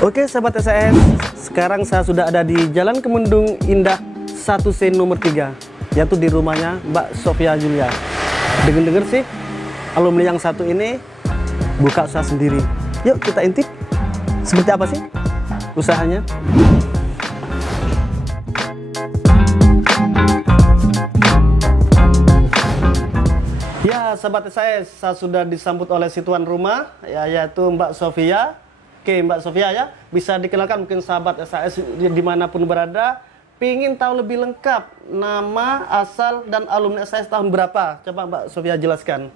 Oke sahabat SAS, sekarang saya sudah ada di Jalan Kemendung Indah 1C nomor 3, yaitu di rumahnya Mbak Sofia Julia. Dengar-dengar sih, alumni yang satu ini buka usaha sendiri. Yuk kita intip, seperti apa sih usahanya? Ya sahabat saya sudah disambut oleh si tuan rumah, yaitu Mbak Sofia. Oke Mbak Sofia ya, bisa dikenalkan mungkin sahabat SAS dimanapun berada, pingin tahu lebih lengkap nama, asal, dan alumni SAS tahun berapa? Coba Mbak Sofia jelaskan.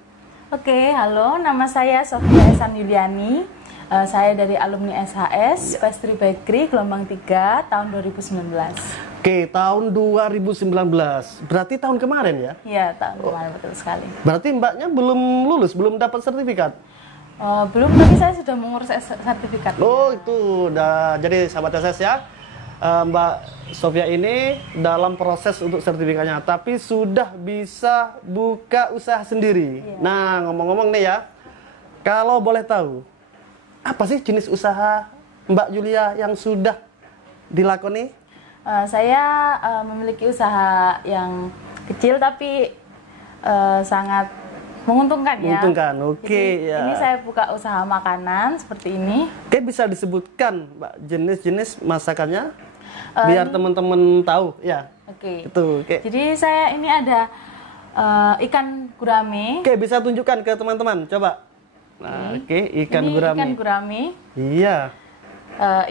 Oke, halo, nama saya Sofia Esan Yuliani. Saya dari alumni SHS, Pastry Bakery, gelombang 3, tahun 2019. Oke, tahun 2019. Berarti tahun kemarin ya? Iya, tahun kemarin, betul sekali. Berarti mbaknya belum lulus, belum dapat sertifikat? Belum, tapi saya sudah mengurus sertifikat. Oh, itu udah. Jadi sahabat SS ya, Mbak Sofia ini dalam proses untuk sertifikatnya, tapi sudah bisa buka usaha sendiri. Iya. Nah, ngomong-ngomong nih ya, kalau boleh tahu, apa sih jenis usaha Mbak Julia yang sudah dilakoni? Saya memiliki usaha yang kecil tapi sangat menguntungkan ya. Menguntungkan, oke ya. Ini saya buka usaha makanan seperti ini. Oke, bisa disebutkan Mbak jenis-jenis masakannya biar teman-teman tahu ya. Oke. Itu, oke. Jadi saya ini ada ikan gurame. Oke, bisa tunjukkan ke teman-teman, coba. Nah, oke, ikan ini gurame. Ikan gurame. Iya.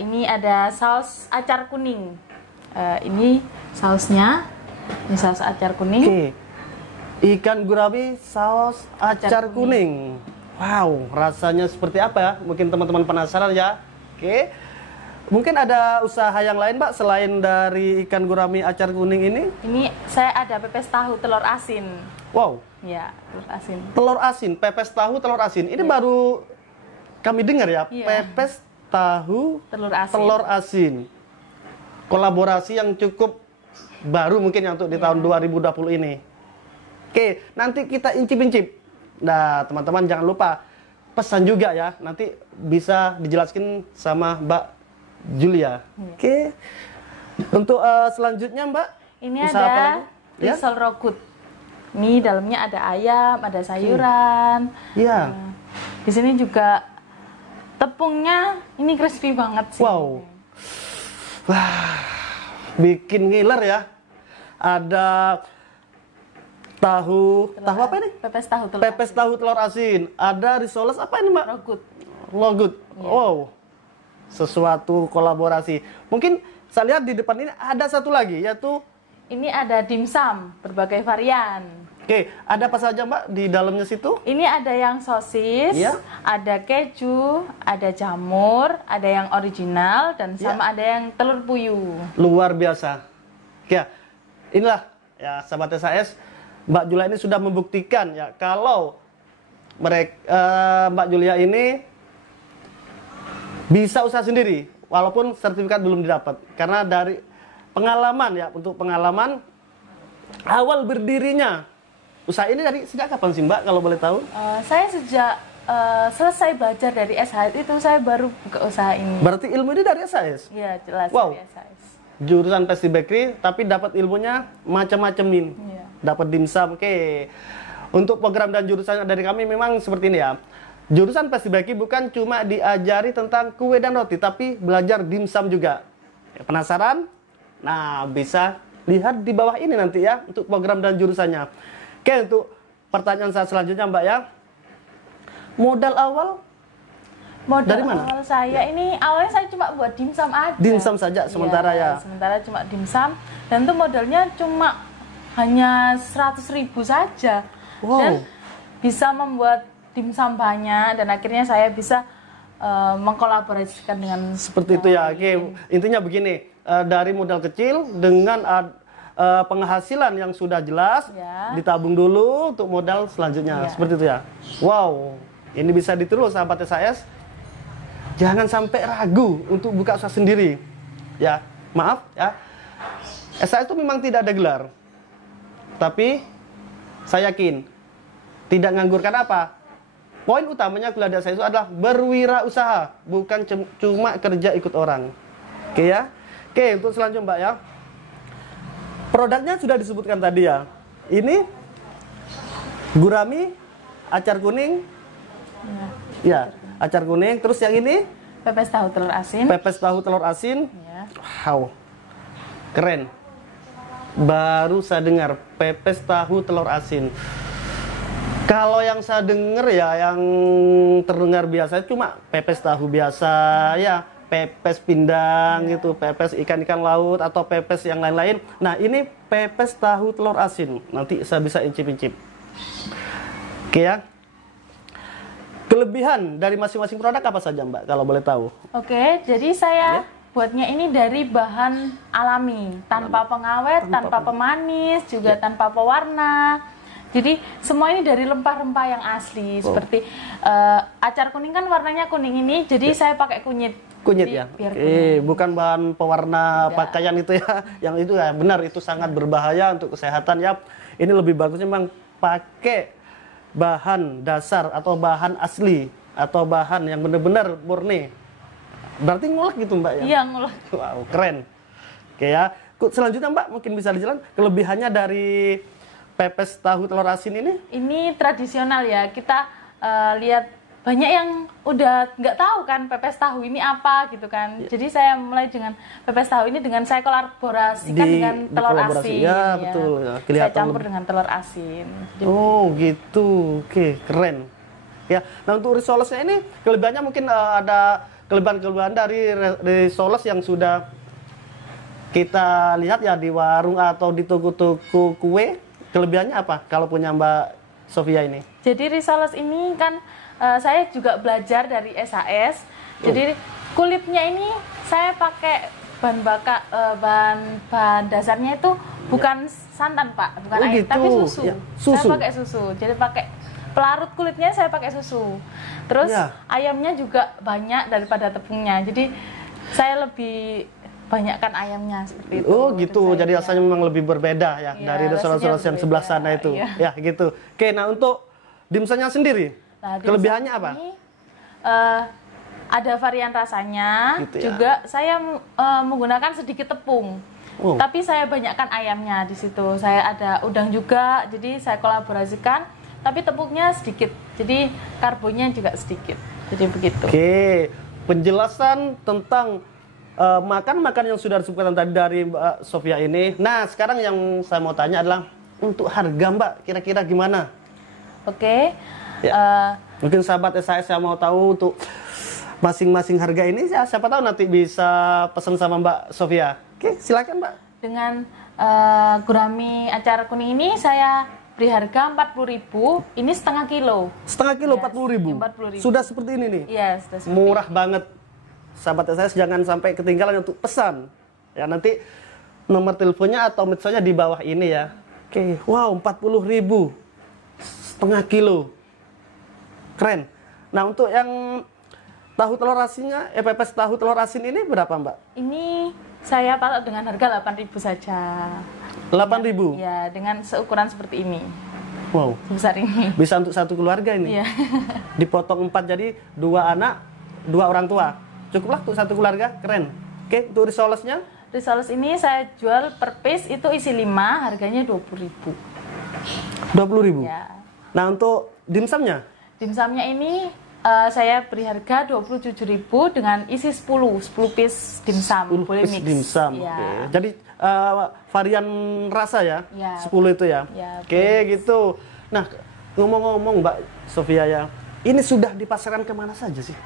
Ini ada saus acar kuning. Ini sausnya. Ini saus acar kuning. Oke. Ikan gurame saus acar kuning. Wow, rasanya seperti apa ya? Mungkin teman-teman penasaran ya. Oke. Mungkin ada usaha yang lain, Mbak, selain dari ikan gurame acar kuning ini? Ini saya ada pepes tahu telur asin. Wow. Ya, telur asin. Telur asin, pepes tahu telur asin. Ini baru kami dengar ya, pepes tahu telur asin. Kolaborasi yang cukup baru mungkin ya untuk di tahun 2020 ini. Oke, nanti kita incip-incip. Nah, teman-teman jangan lupa pesan juga ya. Nanti bisa dijelaskan sama Mbak Julia. Oke. Untuk selanjutnya, Mbak, ini usaha ada apa lagi? risol rogut. Ini dalamnya ada ayam, ada sayuran. Iya. Di sini juga tepungnya ini crispy banget sih. Wow. Wah, bikin ngiler ya. Ada tahu apa ini? Pepes tahu telur. Pepes tahu telur asin. Ada risoles apa ini, Mbak? Rogut. Rogut. Ya. Wow. Sesuatu kolaborasi. Mungkin saya lihat di depan ini ada satu lagi, yaitu ini ada dimsum berbagai varian. Oke, ada apa saja, Mbak, di dalamnya situ? Ini ada yang sosis, ada keju, ada jamur, ada yang original, dan sama ada yang telur puyuh. Luar biasa. Ya, inilah ya sahabat SAS, Mbak Julia ini sudah membuktikan ya kalau Mbak Julia ini bisa usaha sendiri walaupun sertifikat belum didapat. Karena dari pengalaman ya, untuk pengalaman awal berdirinya usaha ini dari sejak kapan sih, Mbak, kalau boleh tahu? Saya sejak selesai belajar dari SHS itu saya baru buka usaha ini. Berarti ilmu ini dari SHS? Iya, jelas dari SHS. Jurusan Pastry Bakery, tapi dapat ilmunya macam-macamin. Iya. Dapat dimsum. Oke. Untuk program dan jurusan dari kami memang seperti ini ya. Jurusan Pastry Bakery bukan cuma diajari tentang kue dan roti, tapi belajar dimsum juga. Penasaran? Nah, bisa lihat di bawah ini nanti ya untuk program dan jurusannya. Oke, untuk pertanyaan saya selanjutnya, Mbak ya. Modal awal dari mana? Awal saya ini awalnya saya cuma buat dimsum aja. Dimsum saja sementara ya. Sementara cuma dimsum, dan tuh modalnya cuma hanya 100.000 saja. Wow. Dan bisa membuat dimsum banyak, dan akhirnya saya bisa mengkolaborasikan dengan seperti itu ya. Oke, intinya begini, dari modal kecil dengan penghasilan yang sudah jelas, ditabung dulu untuk modal selanjutnya. Seperti itu ya. Wow, ini bisa ditiru sahabat SAS. Jangan sampai ragu untuk buka usaha sendiri. Ya, maaf ya. SAS itu memang tidak ada gelar. Tapi saya yakin tidak nganggur. Karena apa? poin utamanya kuliah dasar itu adalah berwirausaha, bukan cuma kerja ikut orang. Oke ya. Oke, untuk selanjutnya Mbak ya. Produknya sudah disebutkan tadi ya. Ini gurami, acar kuning. Ya, acar kuning. Terus yang ini pepes tahu telur asin. Pepes tahu telur asin. Ya. Wow. Keren. Baru saya dengar pepes tahu telur asin. Kalau yang saya dengar ya, yang terdengar biasa cuma pepes tahu biasa ya, pepes pindang gitu, pepes ikan-ikan laut atau pepes yang lain-lain. Nah, ini pepes tahu telur asin. Nanti saya bisa incip-incip. Oke ya. Kelebihan dari masing-masing produk apa saja Mbak, kalau boleh tahu? Oke, jadi saya buatnya ini dari bahan alami, tanpa pengawet, tanpa pemanis, juga tanpa pewarna. Jadi semua ini dari rempah-rempah yang asli. Seperti acar kuning kan warnanya kuning ini, jadi saya pakai kunyit. Kunyit jadi, ya? Bukan bahan pewarna pakaian itu ya. Yang itu ya benar, itu sangat berbahaya untuk kesehatan ya. Ini lebih bagusnya memang pakai bahan dasar atau bahan asli atau bahan yang benar-benar murni. Berarti ngulek gitu Mbak ya? Iya, ngulek. Wow, keren. Oke ya. Selanjutnya Mbak mungkin bisa dijelaskan kelebihannya dari pepes tahu telur asin ini? Ini tradisional ya. Kita lihat banyak yang udah nggak tahu kan pepes tahu ini apa gitu kan. Jadi saya mulai dengan pepes tahu ini dengan saya kolaborasikan dengan telur asin. Ya, betul. Ya. Saya campur dengan telur asin. Jadi, oh gitu. Oke, keren. Ya. Nah, untuk risolesnya ini kelebihannya mungkin ada kelebihan-kelebihan dari risoles yang sudah kita lihat ya di warung atau di toko-toko kue. Kelebihannya apa kalau punya Mbak Sofia ini? Jadi risoles ini kan saya juga belajar dari SAS. Jadi kulitnya ini saya pakai bahan dasarnya itu bukan santan Pak, bukan air, gitu. tapi susu. Ya, susu. Saya pakai susu. Jadi pakai pelarut kulitnya saya pakai susu. Terus ayamnya juga banyak daripada tepungnya. Jadi saya lebih banyakkan ayamnya seperti itu. Oh gitu, jadi rasanya memang lebih berbeda ya, dari restoran-restoran yang sebelah sana itu. Ya gitu. Oke, nah untuk dimsumnya sendiri, kelebihannya apa? Ini, ada varian rasanya, gitu ya. juga saya menggunakan sedikit tepung. Tapi saya banyakkan ayamnya di situ. Saya ada udang juga, jadi saya kolaborasikan, tapi tepungnya sedikit. Jadi karbonnya juga sedikit. Jadi begitu. Oke, penjelasan tentang makan-makan yang sudah disebutkan tadi dari Mbak Sofia ini. Nah, sekarang yang saya mau tanya adalah untuk harga Mbak, kira-kira gimana? Oke. Mungkin sahabat SAS yang mau tahu untuk masing-masing harga ini, ya, siapa tahu nanti bisa pesan sama Mbak Sofia. Oke, silakan Mbak. Dengan gurami acar kuning ini saya beri harga 40.000. Ini setengah kilo. Setengah kilo 40.000. 40.000. Sudah seperti ini nih. Iya, sudah seperti murah banget. Sahabat SAS jangan sampai ketinggalan untuk pesan. Ya, nanti nomor teleponnya atau medsosnya di bawah ini ya. Oke, wow, 40.000. Setengah kilo. Keren. Nah, untuk yang tahu telur asinnya, pepes tahu telur asin ini berapa Mbak? Ini saya patok dengan harga 8.000 saja. 8.000? Ya, dengan seukuran seperti ini. Wow. Sebesar ini. Bisa untuk satu keluarga ini. Iya. Dipotong 4 jadi 2 anak, 2 orang tua. Cukuplah untuk satu keluarga, keren. Oke, untuk risolesnya? Risoles ini saya jual per piece itu isi 5, harganya 20.000. 20.000? Ya. Nah, untuk dimsumnya? Dimsumnya ini saya beri harga 27.000 dengan isi 10 piece dimsum. 10 boleh piece mix. dimsum. Ya. Oke. Jadi varian rasa ya? Ya, 10 itu ya? Ya, oke, gitu. Nah, ngomong-ngomong Mbak Sofia ya, ini sudah dipasarkan kemana saja sih?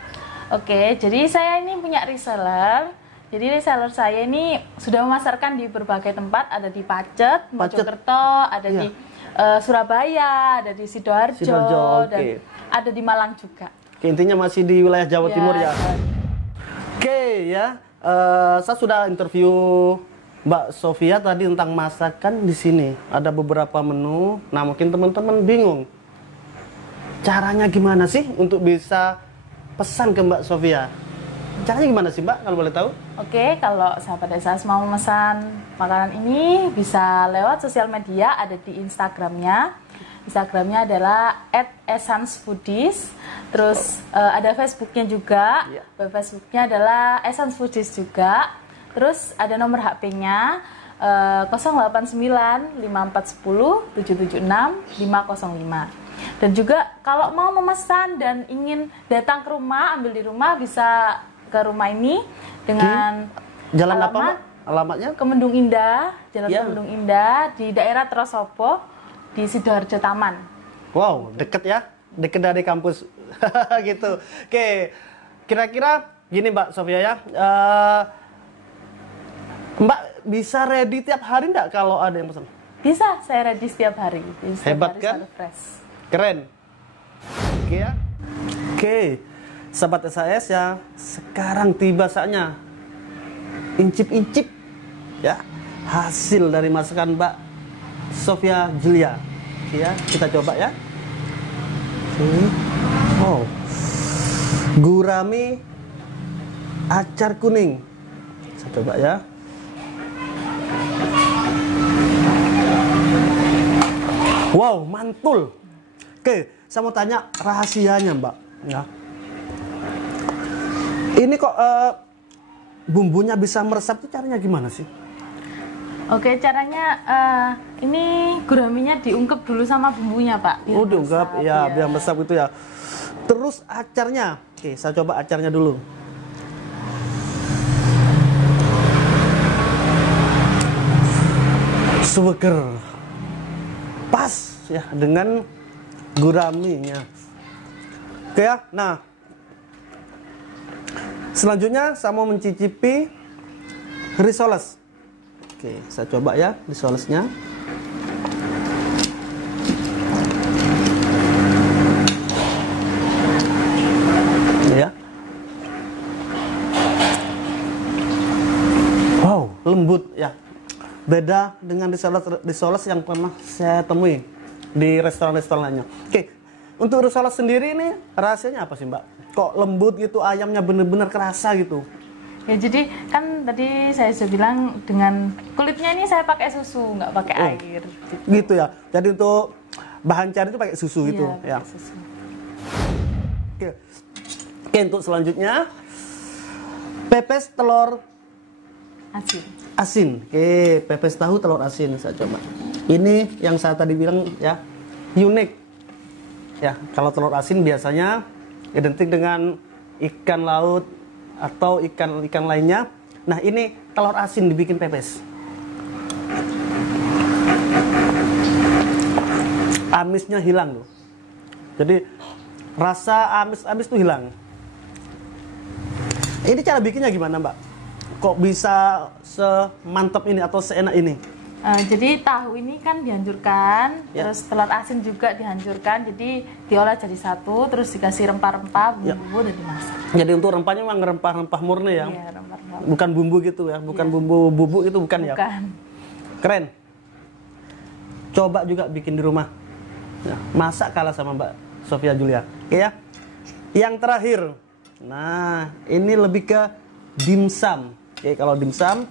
Oke, jadi saya ini punya reseller. Jadi reseller saya ini sudah memasarkan di berbagai tempat, ada di Pacet, Mojokerto, ada di Surabaya, ada di Sidoarjo, dan ada di Malang juga. Oke, intinya masih di wilayah Jawa Timur ya. Oke ya, saya sudah interview Mbak Sofia tadi tentang masakan di sini. Ada beberapa menu. Nah, mungkin teman-teman bingung caranya gimana sih untuk bisa pesan ke Mbak Sofia. Caranya gimana sih Mbak, kalau boleh tahu? Oke, kalau sahabat SAS mau memesan makanan ini bisa lewat sosial media, ada di Instagramnya. Instagramnya adalah @essencefoodies. Terus ada Facebooknya juga. Facebooknya adalah Essence Foodies juga. Terus ada nomor HP-nya 089 5410 776 505. Dan juga kalau mau memesan dan ingin datang ke rumah, ambil di rumah, bisa ke rumah ini dengan jalan apa, Mbak? Alamatnya? Kemendung Indah, Jalan Kemendung Indah di daerah Trosopo di Sidoarjo Taman. Wow, deket ya, deket dari kampus. Gitu. Oke, kira-kira gini Mbak Sofia ya, Mbak bisa ready tiap hari nggak kalau ada yang pesan? Bisa, saya ready setiap hari. Hebat kan? Keren. Oke ya. Oke, sahabat SAS ya, sekarang tiba saatnya incip-incip ya hasil dari masakan Mbak Sofia Julia. Ya, kita coba ya. Oh, gurami acar kuning. Saya coba ya. Wow, mantul. Oke, saya mau tanya rahasianya, Mbak. Ya. Ini kok bumbunya bisa meresap itu caranya gimana sih? Oke, caranya ini guraminya diungkep dulu sama bumbunya, Pak. Oh, diungkep, ya, biar meresap itu ya. Terus acarnya, oke, saya coba acarnya dulu. Seger, pas ya dengan guraminya. Oke ya, nah selanjutnya saya mau mencicipi risoles. Oke, saya coba ya risolesnya. Ya. Wow, lembut ya. Beda dengan risoles yang pernah saya temui di restoran-restoran lainnya. Oke, untuk risoles sendiri ini rahasianya apa sih Mbak? Kok lembut gitu, ayamnya bener-bener kerasa gitu? Ya jadi kan tadi saya sudah bilang dengan kulitnya ini saya pakai susu, nggak pakai air. Gitu ya. Jadi untuk bahan cari itu pakai susu gitu ya. Susu. Oke. Oke, untuk selanjutnya pepes telur asin. Oke, pepes tahu telur asin saya coba. Ini yang saya tadi bilang ya, unik. Ya, kalau telur asin biasanya identik dengan ikan laut atau ikan lainnya. Nah, ini telur asin dibikin pepes. Amisnya hilang loh. Jadi rasa amis-amis tuh hilang. Ini cara bikinnya gimana, Mbak? Kok bisa semantap ini atau seenak ini? Jadi tahu ini kan dihancurkan, terus telur asin juga dihancurkan, jadi diolah jadi satu, terus dikasih rempah-rempah, bumbu dan dimasak. Jadi untuk rempahnya memang rempah-rempah murni ya? Iya, rempah-rempah. Bukan bumbu gitu ya? Bukan bumbu bubuk itu bukan ya? Bukan. Keren. Coba juga bikin di rumah. Ya, masak kalah sama Mbak Sofia Julia. Oke ya? Yang terakhir. Nah, ini lebih ke dimsum. Oke, kalau dimsum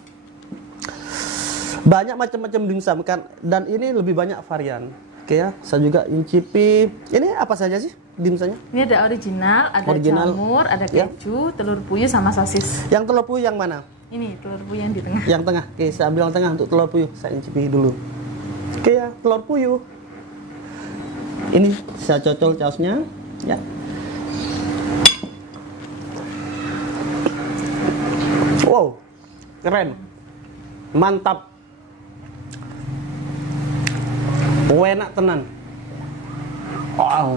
banyak macam-macam dimsum kan, dan ini lebih banyak varian. Oke ya, saya juga incipin. Ini apa saja sih dimsumnya? Ini ada original, ada jamur, ada keju, telur puyuh sama sosis. Yang telur puyuh yang mana? Ini telur puyuh yang di tengah. Yang tengah. Oke, saya ambil yang tengah untuk telur puyuh. Saya incipin dulu. Oke ya, telur puyuh. Ini saya cocol sausnya, ya. Wow, keren, mantap. Enak tenan. Wow.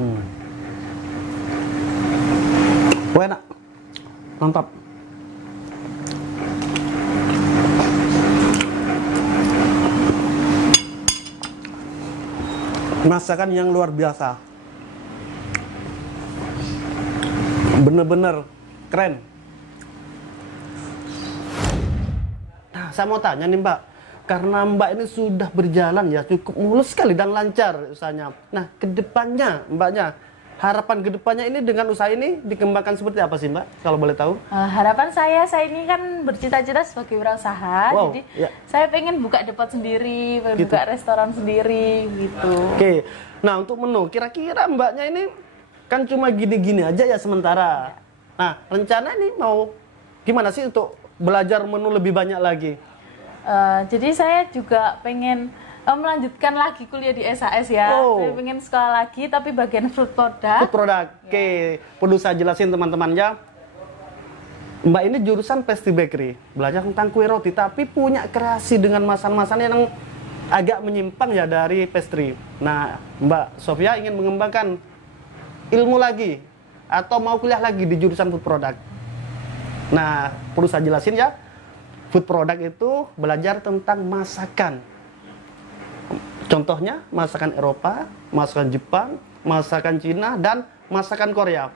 Enak. Mantap. Masakan yang luar biasa. Bener-bener keren. Nah, saya mau tanya nih Mbak. Karena Mbak ini sudah berjalan ya cukup mulus sekali dan lancar usahanya. Nah, kedepannya Mbaknya harapan kedepannya ini dengan usaha ini dikembangkan seperti apa sih Mbak, kalau boleh tahu? Harapan saya ini kan bercita-cita sebagai wirausaha, jadi saya pengen buka depot sendiri, buka restoran sendiri gitu. Oke, nah untuk menu, kira-kira Mbaknya ini kan cuma gini-gini aja ya sementara. Nah, rencana ini mau gimana sih untuk belajar menu lebih banyak lagi? Jadi saya juga pengen melanjutkan lagi kuliah di SAS ya. Saya pengen sekolah lagi tapi bagian fruit product. Fruit product. Oke, perlu saya jelasin teman-teman ya. Mbak ini jurusan pastry bakery, belajar tentang kue roti tapi punya kreasi dengan masakan-masakan yang agak menyimpang ya dari pastry. Nah, Mbak Sofia ingin mengembangkan ilmu lagi atau mau kuliah lagi di jurusan food product. Nah, perlu saya jelasin ya. Food product itu belajar tentang masakan. Contohnya masakan Eropa, masakan Jepang, masakan Cina, dan masakan Korea.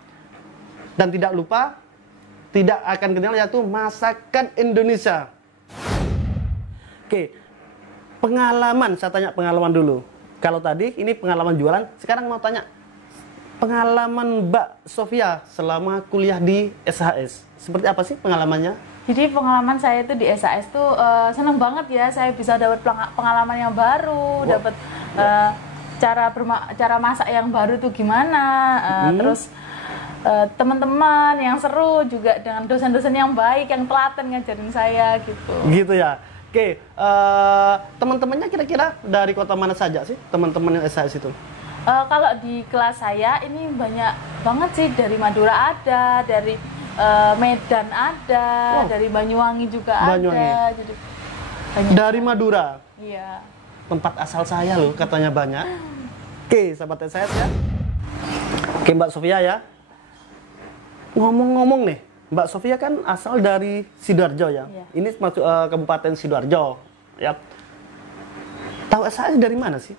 Dan tidak lupa, tidak akan kenal yaitu masakan Indonesia. Oke, pengalaman, saya tanya pengalaman dulu. Kalau tadi ini pengalaman jualan, sekarang mau tanya pengalaman Mbak Sofia selama kuliah di SHS. Seperti apa sih pengalamannya? Jadi pengalaman saya itu di SAS tuh seneng banget ya, saya bisa dapat pengalaman yang baru, dapat cara masak yang baru tuh gimana, terus teman-teman yang seru juga dengan dosen-dosen yang baik yang telaten ngajarin saya gitu. Gitu ya. Oke, teman-temannya kira-kira dari kota mana saja sih teman-teman yang SAS itu? Kalau di kelas saya ini banyak banget sih, dari Madura ada, dari Medan ada, dari Banyuwangi juga ada. Jadi dari Madura? Iya. Tempat asal saya loh, katanya banyak. Oke, sahabat SAS ya. Oke, Mbak Sofia ya. Ngomong-ngomong nih, Mbak Sofia kan asal dari Sidoarjo ya. Iya. Ini masuk Kabupaten Sidoarjo ya. Tahu SAS dari mana sih?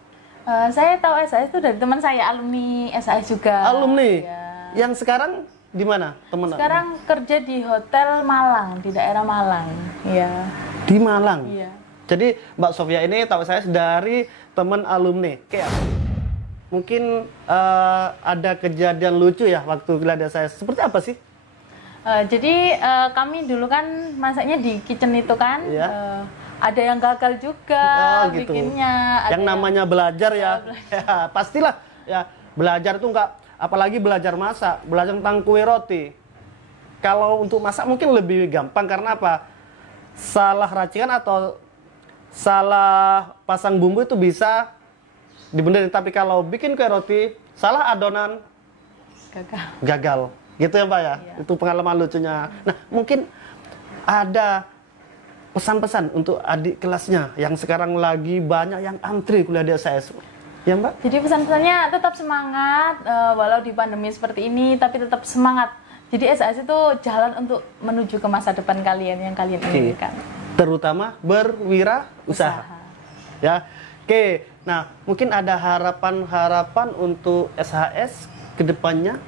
Saya tahu SAS itu dari teman saya, alumni SAS juga. Alumni? Ya. Yang sekarang di mana teman? Sekarang kerja di Hotel Malang, di daerah Malang. Iya. Di Malang? Iya. Jadi Mbak Sofia ini tahu saya dari teman alumni. Kayak mungkin ada kejadian lucu ya waktu kuliah saya. Seperti apa sih? Jadi kami dulu kan masaknya di kitchen itu kan. Iya. Ada yang gagal juga gitu. Bikinnya. Yang namanya belajar ya. Ya, pastilah ya, belajar itu enggak, apalagi belajar masak, belajar tentang kue roti. Kalau untuk masak mungkin lebih gampang karena apa? Salah racikan atau salah pasang bumbu itu bisa dibenerin, tapi kalau bikin kue roti salah adonan gagal. Gitu ya Mbak ya? Iya. Itu pengalaman lucunya. Nah, mungkin ada pesan-pesan untuk adik kelasnya yang sekarang lagi banyak yang antri kuliah di SAS. Ya Mbak? Jadi pesan-pesannya tetap semangat, walau di pandemi seperti ini, tapi tetap semangat. Jadi SAS itu jalan untuk menuju ke masa depan kalian yang kalian inginkan. Terutama berwirausaha. Ya. Oke. Nah, mungkin ada harapan-harapan untuk SHS ke depannya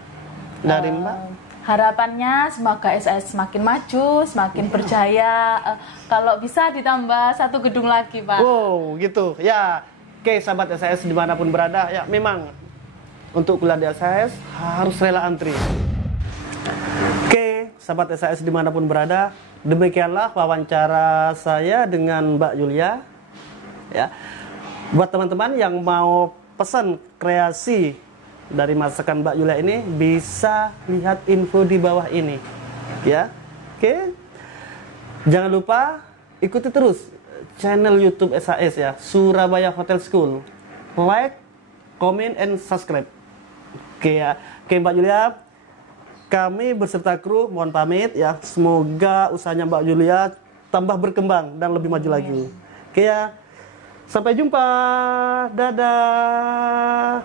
dari Mbak? Harapannya semoga SAS semakin maju, semakin berjaya. Kalau bisa ditambah 1 gedung lagi, Pak. Wow, gitu. Ya. Oke, sahabat SAS dimanapun berada, ya memang untuk kuliah di SAS harus rela antri. Oke, sahabat SAS dimanapun berada, demikianlah wawancara saya dengan Mbak Yulia. Ya, buat teman-teman yang mau pesan kreasi dari masakan Mbak Yulia ini, bisa lihat info di bawah ini. Ya, oke. Jangan lupa ikuti terus channel YouTube SAS ya, Surabaya Hotel School. Like, comment, and subscribe. Oke ya, oke Mbak Yulia, kami berserta kru mohon pamit ya. Semoga usahanya Mbak Yulia tambah berkembang dan lebih maju lagi. Oke ya, sampai jumpa. Dadah.